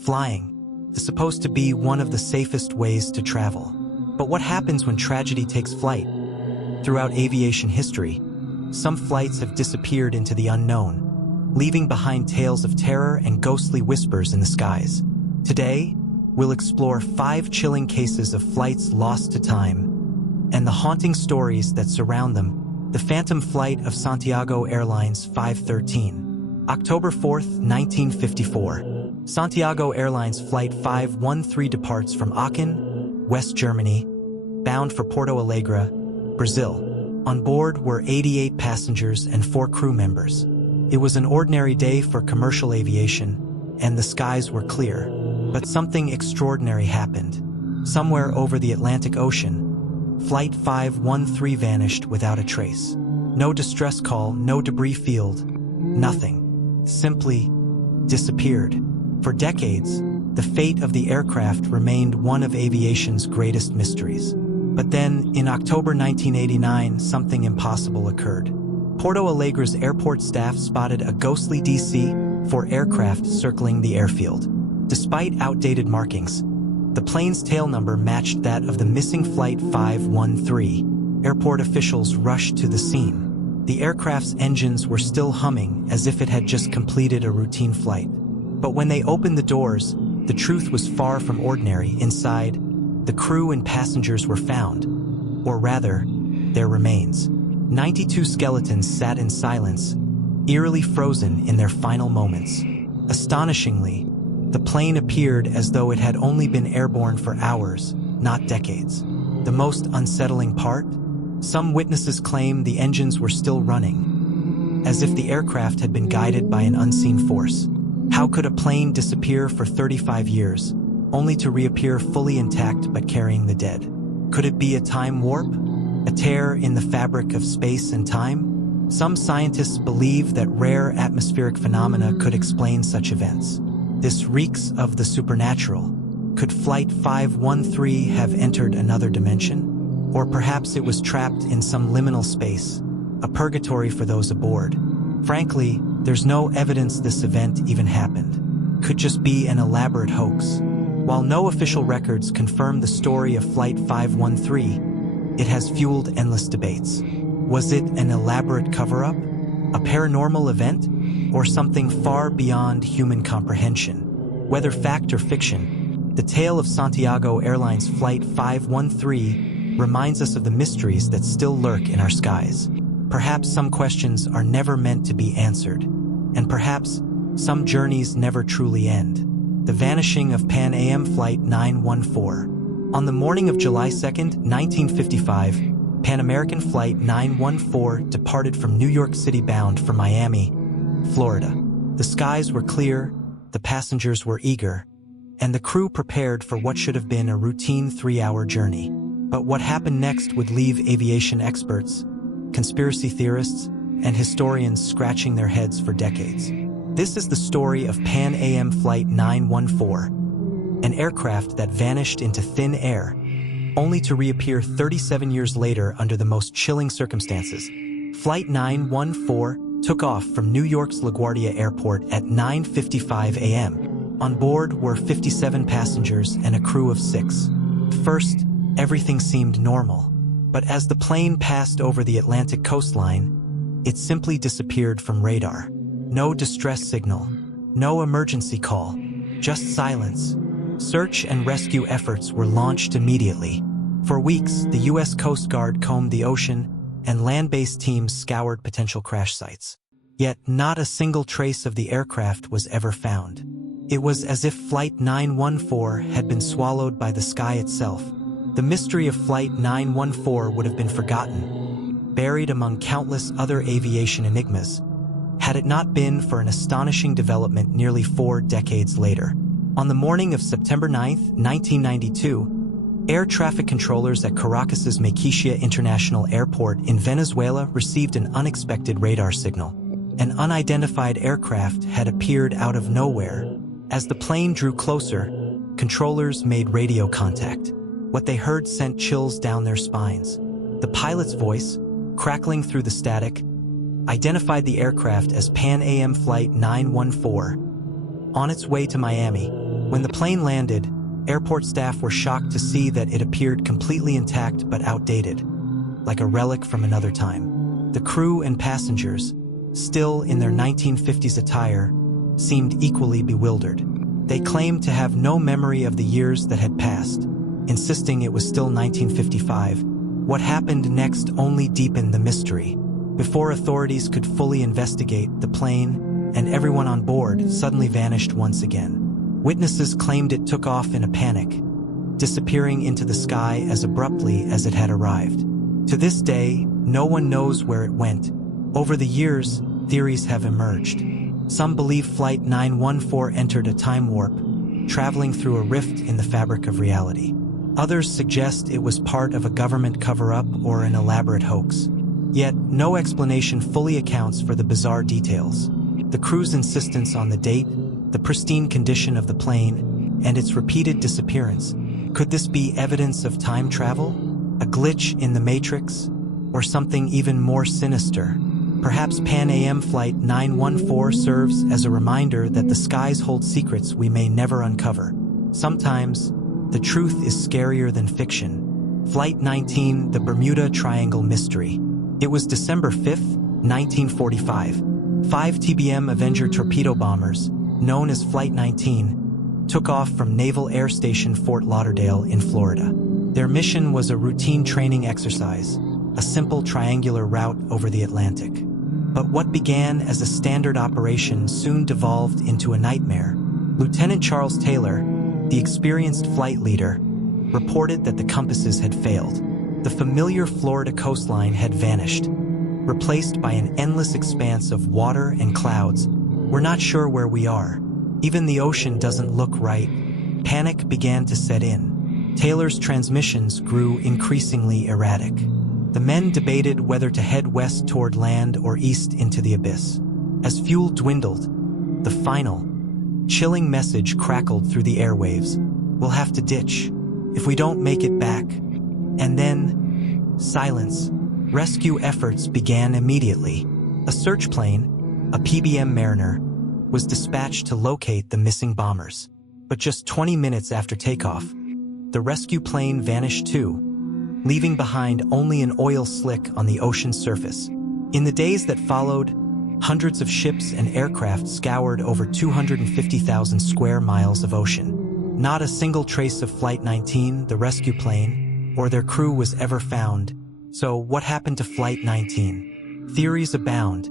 Flying is supposed to be one of the safest ways to travel. But what happens when tragedy takes flight? Throughout aviation history, some flights have disappeared into the unknown, leaving behind tales of terror and ghostly whispers in the skies. Today, we'll explore 5 chilling cases of flights lost to time and the haunting stories that surround them. The Phantom Flight of Santiago Airlines 513. October 4, 1954. Santiago Airlines Flight 513 departs from Aachen, West Germany, bound for Porto Alegre, Brazil. On board were 88 passengers and 4 crew members. It was an ordinary day for commercial aviation, and the skies were clear. But something extraordinary happened. Somewhere over the Atlantic Ocean, Flight 513 vanished without a trace. No distress call, no debris field, nothing. Simply disappeared. For decades, the fate of the aircraft remained one of aviation's greatest mysteries. But then, in October 1989, something impossible occurred. Porto Alegre's airport staff spotted a ghostly DC-4 aircraft circling the airfield. Despite outdated markings, the plane's tail number matched that of the missing Flight 513. Airport officials rushed to the scene. The aircraft's engines were still humming as if it had just completed a routine flight. But when they opened the doors, the truth was far from ordinary. Inside, the crew and passengers were found, or rather, their remains. 92 skeletons sat in silence, eerily frozen in their final moments. Astonishingly, the plane appeared as though it had only been airborne for hours, not decades. The most unsettling part? Some witnesses claim the engines were still running, as if the aircraft had been guided by an unseen force. How could a plane disappear for 35 years, only to reappear fully intact but carrying the dead? Could it be a time warp? A tear in the fabric of space and time? Some scientists believe that rare atmospheric phenomena could explain such events. This reeks of the supernatural. Could Flight 513 have entered another dimension? Or perhaps it was trapped in some liminal space, a purgatory for those aboard. Frankly, there's no evidence this event even happened. Could just be an elaborate hoax. While no official records confirm the story of Flight 513, it has fueled endless debates. Was it an elaborate cover-up? A paranormal event? Or something far beyond human comprehension? Whether fact or fiction, the tale of Santiago Airlines Flight 513 reminds us of the mysteries that still lurk in our skies. Perhaps some questions are never meant to be answered, and perhaps some journeys never truly end. The vanishing of Pan Am Flight 914. On the morning of July 2, 1955, Pan American Flight 914 departed from New York City bound for Miami, Florida. The skies were clear, the passengers were eager, and the crew prepared for what should have been a routine 3-hour journey. But what happened next would leave aviation experts, conspiracy theorists, and historians scratching their heads for decades. This is the story of Pan Am Flight 914, an aircraft that vanished into thin air, only to reappear 37 years later under the most chilling circumstances. Flight 914 took off from New York's LaGuardia Airport at 9:55 a.m. On board were 57 passengers and a crew of 6. At first, everything seemed normal, but as the plane passed over the Atlantic coastline, it simply disappeared from radar. No distress signal, no emergency call, just silence. Search and rescue efforts were launched immediately. For weeks, the U.S. Coast Guard combed the ocean, and land-based teams scoured potential crash sites. Yet not a single trace of the aircraft was ever found. It was as if Flight 914 had been swallowed by the sky itself. The mystery of Flight 914 would have been forgotten, buried among countless other aviation enigmas, had it not been for an astonishing development nearly 4 decades later. On the morning of September 9, 1992, air traffic controllers at Caracas's Maiquetía International Airport in Venezuela received an unexpected radar signal. An unidentified aircraft had appeared out of nowhere. As the plane drew closer, controllers made radio contact. What they heard sent chills down their spines. The pilot's voice, crackling through the static, identified the aircraft as Pan Am Flight 914. On its way to Miami, When the plane landed, airport staff were shocked to see that it appeared completely intact but outdated, like a relic from another time. The crew and passengers, still in their 1950s attire, seemed equally bewildered. They claimed to have no memory of the years that had passed, insisting it was still 1955. What happened next only deepened the mystery. Before authorities could fully investigate, the plane and everyone on board suddenly vanished once again. Witnesses claimed it took off in a panic, disappearing into the sky as abruptly as it had arrived. To this day, no one knows where it went. Over the years, theories have emerged. Some believe Flight 914 entered a time warp, traveling through a rift in the fabric of reality. Others suggest it was part of a government cover-up or an elaborate hoax. Yet, no explanation fully accounts for the bizarre details. The crew's insistence on the date, the pristine condition of the plane, and its repeated disappearance. Could this be evidence of time travel? A glitch in the Matrix? Or something even more sinister? Perhaps Pan Am Flight 914 serves as a reminder that the skies hold secrets we may never uncover. Sometimes, the truth is scarier than fiction. Flight 19, the Bermuda Triangle Mystery. It was December 5, 1945. 5 TBM Avenger torpedo bombers, known as Flight 19, took off from Naval Air Station Fort Lauderdale in Florida. Their mission was a routine training exercise, a simple triangular route over the Atlantic. But what began as a standard operation soon devolved into a nightmare. Lieutenant Charles Taylor, the experienced flight leader, reported that the compasses had failed. The familiar Florida coastline had vanished, replaced by an endless expanse of water and clouds. We're not sure where we are. Even the ocean doesn't look right. Panic began to set in. Taylor's transmissions grew increasingly erratic. The men debated whether to head west toward land or east into the abyss. As fuel dwindled, the final, chilling message crackled through the airwaves. We'll have to ditch if we don't make it back. And then, silence. Rescue efforts began immediately. A search plane, a PBM Mariner, was dispatched to locate the missing bombers. But just 20 minutes after takeoff, the rescue plane vanished too, leaving behind only an oil slick on the ocean's surface. In the days that followed, hundreds of ships and aircraft scoured over 250,000 square miles of ocean. Not a single trace of Flight 19, the rescue plane, or their crew was ever found. So what happened to Flight 19? Theories abound,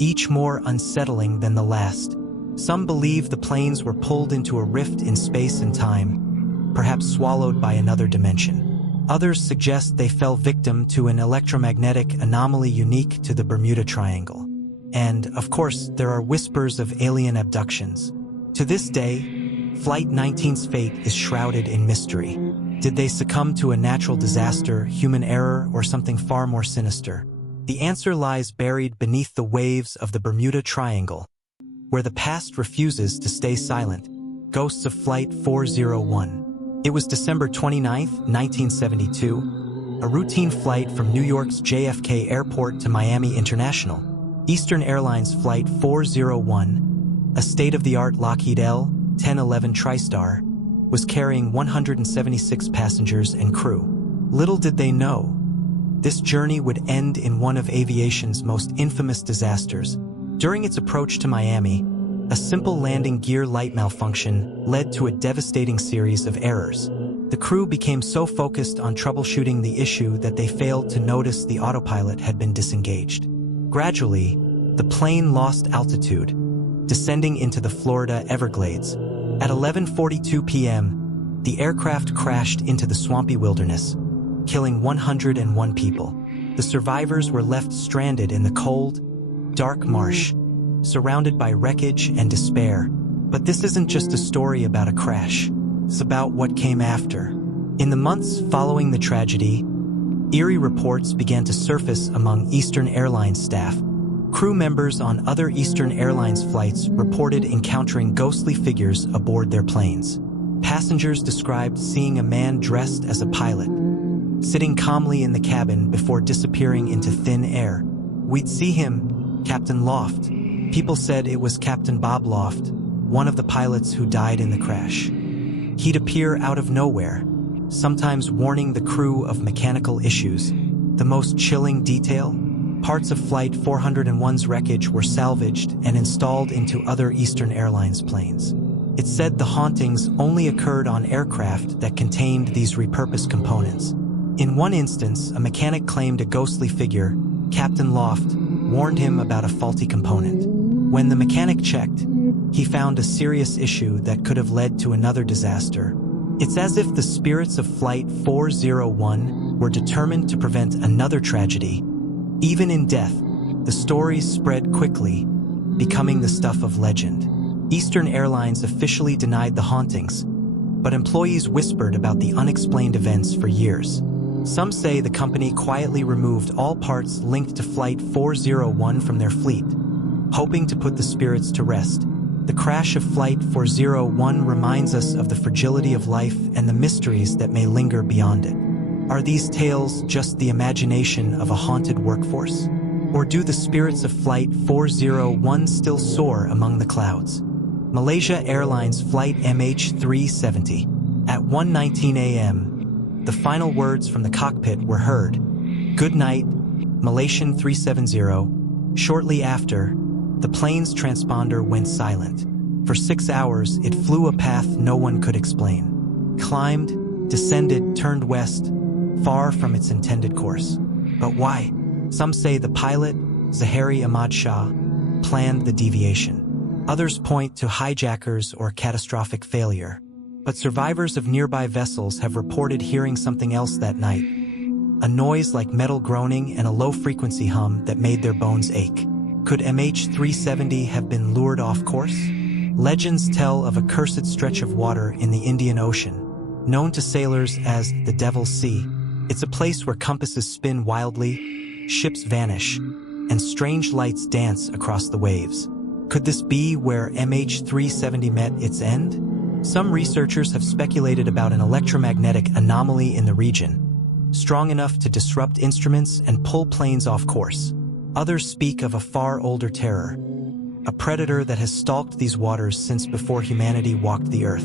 each more unsettling than the last. Some believe the planes were pulled into a rift in space and time, perhaps swallowed by another dimension. Others suggest they fell victim to an electromagnetic anomaly unique to the Bermuda Triangle. And, of course, there are whispers of alien abductions. To this day, Flight 19's fate is shrouded in mystery. Did they succumb to a natural disaster, human error, or something far more sinister? The answer lies buried beneath the waves of the Bermuda Triangle, where the past refuses to stay silent. Ghosts of Flight 401. It was December 29, 1972, a routine flight from New York's JFK Airport to Miami International. Eastern Airlines Flight 401, a state-of-the-art Lockheed L-1011 TriStar, was carrying 176 passengers and crew. Little did they know, this journey would end in one of aviation's most infamous disasters. During its approach to Miami, a simple landing gear light malfunction led to a devastating series of errors. The crew became so focused on troubleshooting the issue that they failed to notice the autopilot had been disengaged. Gradually, the plane lost altitude, descending into the Florida Everglades. At 11:42 p.m., the aircraft crashed into the swampy wilderness, killing 101 people. The survivors were left stranded in the cold, dark marsh, surrounded by wreckage and despair. But this isn't just a story about a crash. It's about what came after. In the months following the tragedy, eerie reports began to surface among Eastern Airlines staff. Crew members on other Eastern Airlines flights reported encountering ghostly figures aboard their planes. Passengers described seeing a man dressed as a pilot, sitting calmly in the cabin before disappearing into thin air. "We'd see him, Captain Loft." People said it was Captain Bob Loft, one of the pilots who died in the crash. He'd appear out of nowhere, sometimes warning the crew of mechanical issues. The most chilling detail? Parts of Flight 401's wreckage were salvaged and installed into other Eastern Airlines planes. It's said the hauntings only occurred on aircraft that contained these repurposed components. In one instance, a mechanic claimed a ghostly figure, Captain Loft, warned him about a faulty component. When the mechanic checked, he found a serious issue that could have led to another disaster. It's as if the spirits of Flight 401 were determined to prevent another tragedy. Even in death, the stories spread quickly, becoming the stuff of legend. Eastern Airlines officially denied the hauntings, but employees whispered about the unexplained events for years. Some say the company quietly removed all parts linked to Flight 401 from their fleet, hoping to put the spirits to rest. The crash of Flight 401 reminds us of the fragility of life and the mysteries that may linger beyond it. Are these tales just the imagination of a haunted workforce? Or do the spirits of Flight 401 still soar among the clouds? Malaysia Airlines Flight MH370. At 1:19 a.m., the final words from the cockpit were heard. "Good night, Malaysian 370. Shortly after, the plane's transponder went silent. For 6 hours, it flew a path no one could explain. Climbed, descended, turned west, far from its intended course. But why? Some say the pilot, Zahari Ahmad Shah, planned the deviation. Others point to hijackers or catastrophic failure. But survivors of nearby vessels have reported hearing something else that night. A noise like metal groaning and a low-frequency hum that made their bones ache. Could MH370 have been lured off course? Legends tell of a cursed stretch of water in the Indian Ocean, known to sailors as the Devil's Sea. It's a place where compasses spin wildly, ships vanish, and strange lights dance across the waves. Could this be where MH370 met its end? Some researchers have speculated about an electromagnetic anomaly in the region, strong enough to disrupt instruments and pull planes off course. Others speak of a far older terror, a predator that has stalked these waters since before humanity walked the earth.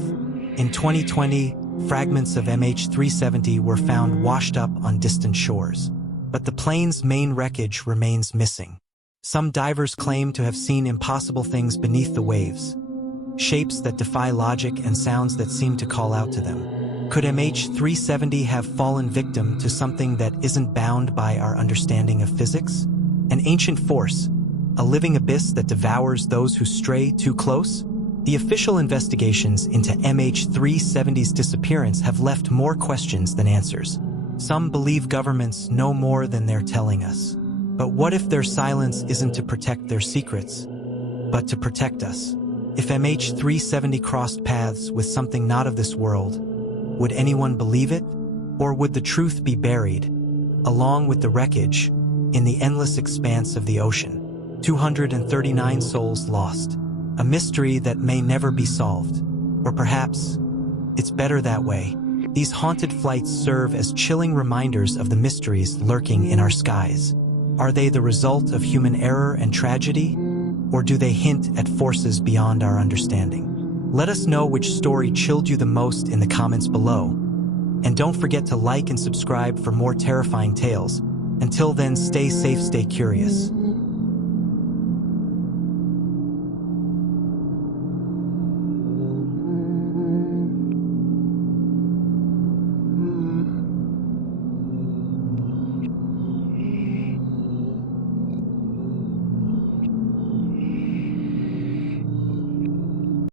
In 2020, fragments of MH370 were found washed up on distant shores, but the plane's main wreckage remains missing. Some divers claim to have seen impossible things beneath the waves, shapes that defy logic and sounds that seem to call out to them. Could MH370 have fallen victim to something that isn't bound by our understanding of physics? An ancient force, a living abyss that devours those who stray too close? The official investigations into MH370's disappearance have left more questions than answers. Some believe governments know more than they're telling us. But what if their silence isn't to protect their secrets, but to protect us? If MH370 crossed paths with something not of this world, would anyone believe it? Or would the truth be buried, along with the wreckage, in the endless expanse of the ocean? 239 souls lost, a mystery that may never be solved. Or perhaps, it's better that way. These haunted flights serve as chilling reminders of the mysteries lurking in our skies. Are they the result of human error and tragedy? Or do they hint at forces beyond our understanding? Let us know which story chilled you the most in the comments below. And don't forget to like and subscribe for more terrifying tales. Until then, stay safe, stay curious.